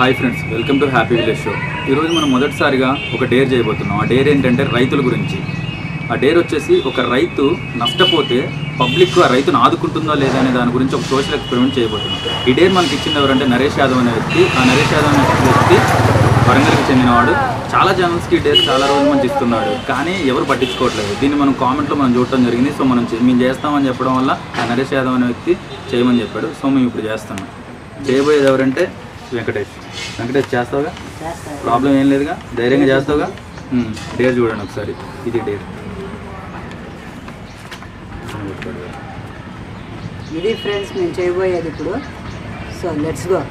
Hi friends, welcome to happy village show. ఈరోజు మనం మొదటిసారిగా ఒక డేర్ చేయబోతున్నాం. ఆ డేర్ ఏంటంటే రైతుల గురించి. ఆ డేర్ వచ్చేసి ఒక రైతు నష్టపోతే పబ్లిక్ ఆ రైతును ఆదుకుంటుందా లేదా అనే దాని గురించి ఒక సోషల్ ఎక్స్పెరిమెంట్ చేయబోతున్నాం. ఈ డేర్ మనకి ఇచ్చింది ఎవరంటే నరేష్ యాదవ్ అనే వ్యక్తి. ఆ నరేష్ యాదవ్ అనే వ్యక్తి వరంగల్కి చెందినవాడు. చాలా ఛానల్స్కి ఈ డేర్ చాలా రోజుల నుంచి ఇస్తున్నాడు, కానీ ఎవరు పట్టించుకోవట్లేదు. దీన్ని మనం కామెంట్లో మనం చూడటం జరిగింది. సో మేము చేస్తామని చెప్పడం వల్ల ఆ నరేష్ యాదవ్ అనే వ్యక్తి చేయమని చెప్పాడు. సో మేము ఇప్పుడు చేస్తున్నాం. చేయబోయేది ఎవరంటే వెంకటేష్ చేస్తావుగా? ప్రాబ్లం ఏం లేదుగా, ధైర్యంగా చేస్తావుగా? డేర్ చూడండి ఒకసారి. ఇది డేర్. ఇది ఫ్రెండ్స్ మేము చేయబోయేది ఇప్పుడు. So let's go.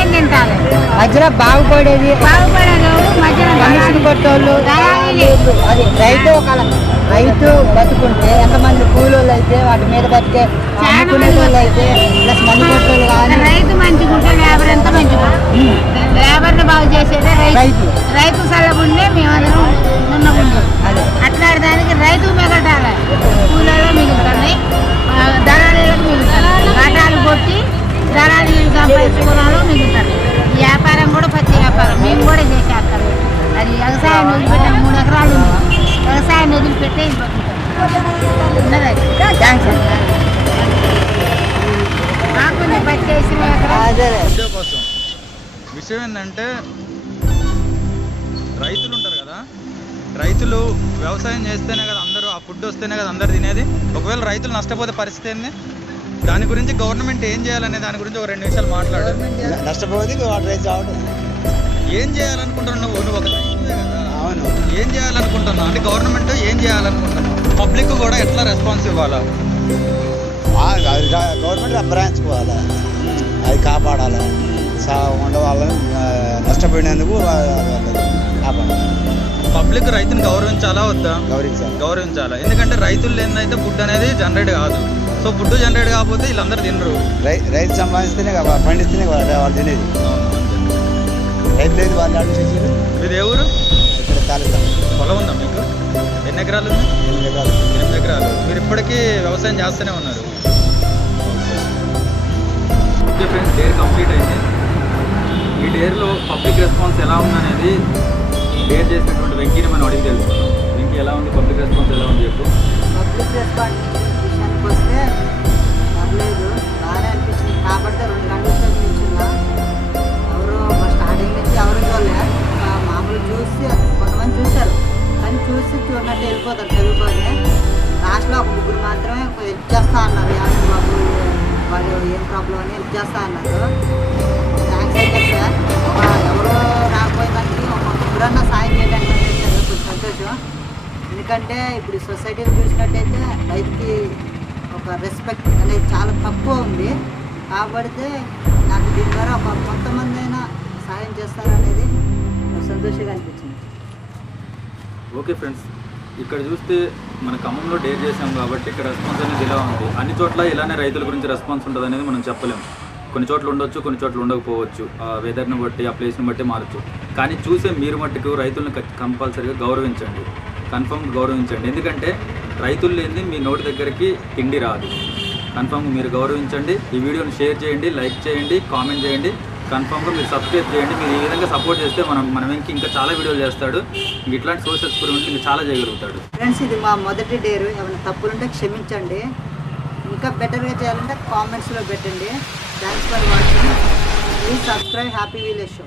ఏం తింటారు మధ్యలో బాగుపడేది బాగుపడేవాడు మధ్యలో మనిషిని కొట్టోళ్ళు అది రైతు బతుకుంటే ఎంతమంది కూలోళ్ళు అయితే వాటి మీద బతికే అమ్ముకునే వాళ్ళు అయితే ప్లస్ మంది కొట్టోళ్ళు కానీ రైతు మంచిగా ఉంటే లేబర్ ఎంత మంచిగా లేబర్ని బాగు చేసేదే రైతు రైతు సల్లగుండే మేమందరం ఉన్నగుంటాం అదే అట్లాంటి దానికి రైతు మిగటాలి కూలలో మిగులుతుంది దళారీలకు మిగులుతుంది వాటాలు కొట్టి దళారీలు సంపాదించుకోవడంలో మిగులుతుంది వ్యాపారం కూడా ప్రతి వ్యాపారం మేము కూడా చేసేస్తాం అది వ్యవసాయాన్ని వదిలిపెట్టాం 3 ఎకరాలు ఉంది వ్యవసాయాన్ని వదిలిపెట్టే ఉన్నది థ్యాంక్స్ మాకు పట్టేసిన ఎకరా అదే వీడియో కోసం విషయం ఏంటంటే రైతులు ఉంటారు కదా, రైతులు వ్యవసాయం చేస్తేనే కదా అందరూ, ఆ ఫుడ్ వస్తేనే కదా అందరు తినేది. ఒకవేళ రైతులు నష్టపోతే పరిస్థితి ఏంది? దాని గురించి గవర్నమెంట్ ఏం చేయాలనే దాని గురించి ఒక 2 నిమిషాలు మాట్లాడు. నష్టపోతే ఏం చేయాలనుకుంటున్నావు నువ్వు? ఒక రైతువే కదా. అవును ఏం చేయాలనుకుంటున్నావు అంటే గవర్నమెంట్ ఏం చేయాలనుకుంటున్నావు? పబ్లిక్ కూడా ఎట్లా రెస్పాన్స్ ఇవ్వాలా? గవర్నమెంట్ అభ్రాయించుకోవాలి, అది కాపాడాలి, ఉండవాళ్ళని నష్టపోయినందుకు కాపాడాలి. పబ్లిక్ రైతుని గౌరవించాలా వద్దా? గౌరవించాలా. ఎందుకంటే రైతులు ఏందైతే ఫుడ్ అనేది జనరేట్ కాదు. సో ఫుడ్ జనరేట్ కాకపోతే వీళ్ళందరూ తినరు. రైతు సంపాదిస్తేనే పండిస్తేనే వాళ్ళు తినేది. రైతు లేదు వాళ్ళు ఆలోచించారు. మీది ఏ ఊరు? ఇక్కడ తాలూకా పొలం ఉందా మీకు? ఎన్ని ఎకరాలు ఉంది? 8 ఎకరాలు. 8 ఎకరాలు. మీరు ఇప్పటికీ వ్యవసాయం చేస్తూనే ఉన్నారు. ఓకే ఫ్రెండ్స్, డేర్ కంప్లీట్ అయింది. ఈ డేర్లో పబ్లిక్ రెస్పాన్స్ ఎలా ఉందనేది డేర్ చేసినటువంటి వెంకీని మనం అడిగి తెలుసుకున్నాం. వెంకీ, ఎలా ఉంది పబ్లిక్ రెస్పాన్స్? ఎలా ఉంది చెప్పు. పబ్లిక్ రెస్పాన్స్ విషయానికి వస్తే పర్లేదు, బాగానే అనిపించింది. కాకపోతే 2 గంటల సేపు నిల్చున్నా ఎవరు స్టార్టింగ్ నుంచి ఎవరు చూడలే. మామూలు చూసి కొంతమంది చూశారు, కానీ చూడనట్టు వెళ్ళిపోతారు తెలుగులోనే. లాస్ట్లో ఒక 3 మాత్రమే హెల్ప్ చేస్తా అన్నారు. యాభై బాబు వాళ్ళు ఏం ప్రాబ్లం అని హెల్ప్ చేస్తా అన్నారు. థ్యాంక్స్ అయితే ఎవరో రాకపోయేదానికి ఒక 3 సాయం చేయడానికి కొంచెం సంతోషం. ఎందుకంటే ఇప్పుడు సొసైటీలో చూసినట్టయితే రైతుకి ఒక రెస్పెక్ట్ అనేది చాలా తక్కువ ఉంది. కాబట్టి నాకు దీని ద్వారా కొంతమంది అయినా సాయం చేస్తారనేది సంతోషంగా అనిపించింది. ఓకే ఫ్రెండ్స్, ఇక్కడ చూస్తే మన ఖమ్మంలో డేర్ చేసాం కాబట్టి ఇక్కడ రెస్పాన్స్ అనేది ఇలా ఉంది. అన్ని చోట్ల ఇలానే రైతుల గురించి రెస్పాన్స్ ఉంటుంది అనేది మనం చెప్పలేము. కొన్ని చోట్ల ఉండొచ్చు, కొన్ని చోట్ల ఉండకపోవచ్చు. ఆ వెదర్ని బట్టి, ఆ ప్లేస్ని బట్టి మారచ్చు. కానీ చూసే మీరు మట్టుకు రైతులను కంపల్సరీగా గౌరవించండి, కన్ఫర్మ్ గౌరవించండి. ఎందుకంటే రైతులు లేనిది మీ నోటి దగ్గరికి తిండి రాదు. కన్ఫర్మ్గా మీరు గౌరవించండి. ఈ వీడియోని షేర్ చేయండి, లైక్ చేయండి, కామెంట్ చేయండి. కన్ఫర్మ్గా మీరు సబ్స్క్రైబ్ చేయండి. మీరు ఈ విధంగా సపోర్ట్ చేస్తే మనం ఇంకా చాలా వీడియోలు చేస్తాడు. ఇట్లాంటి సోషల్ ఎక్స్పెరిమెంట్ ఇంకా చాలా చేయగలుగుతాడు. ఫ్రెండ్స్, ఇది మా మొదటి డేరు. ఏమైనా తప్పులుంటే క్షమించండి. ఇంకా బెటర్గా చేయాలంటే కామెంట్స్లో పెట్టండి. Thanks for watching. Please subscribe happy village show.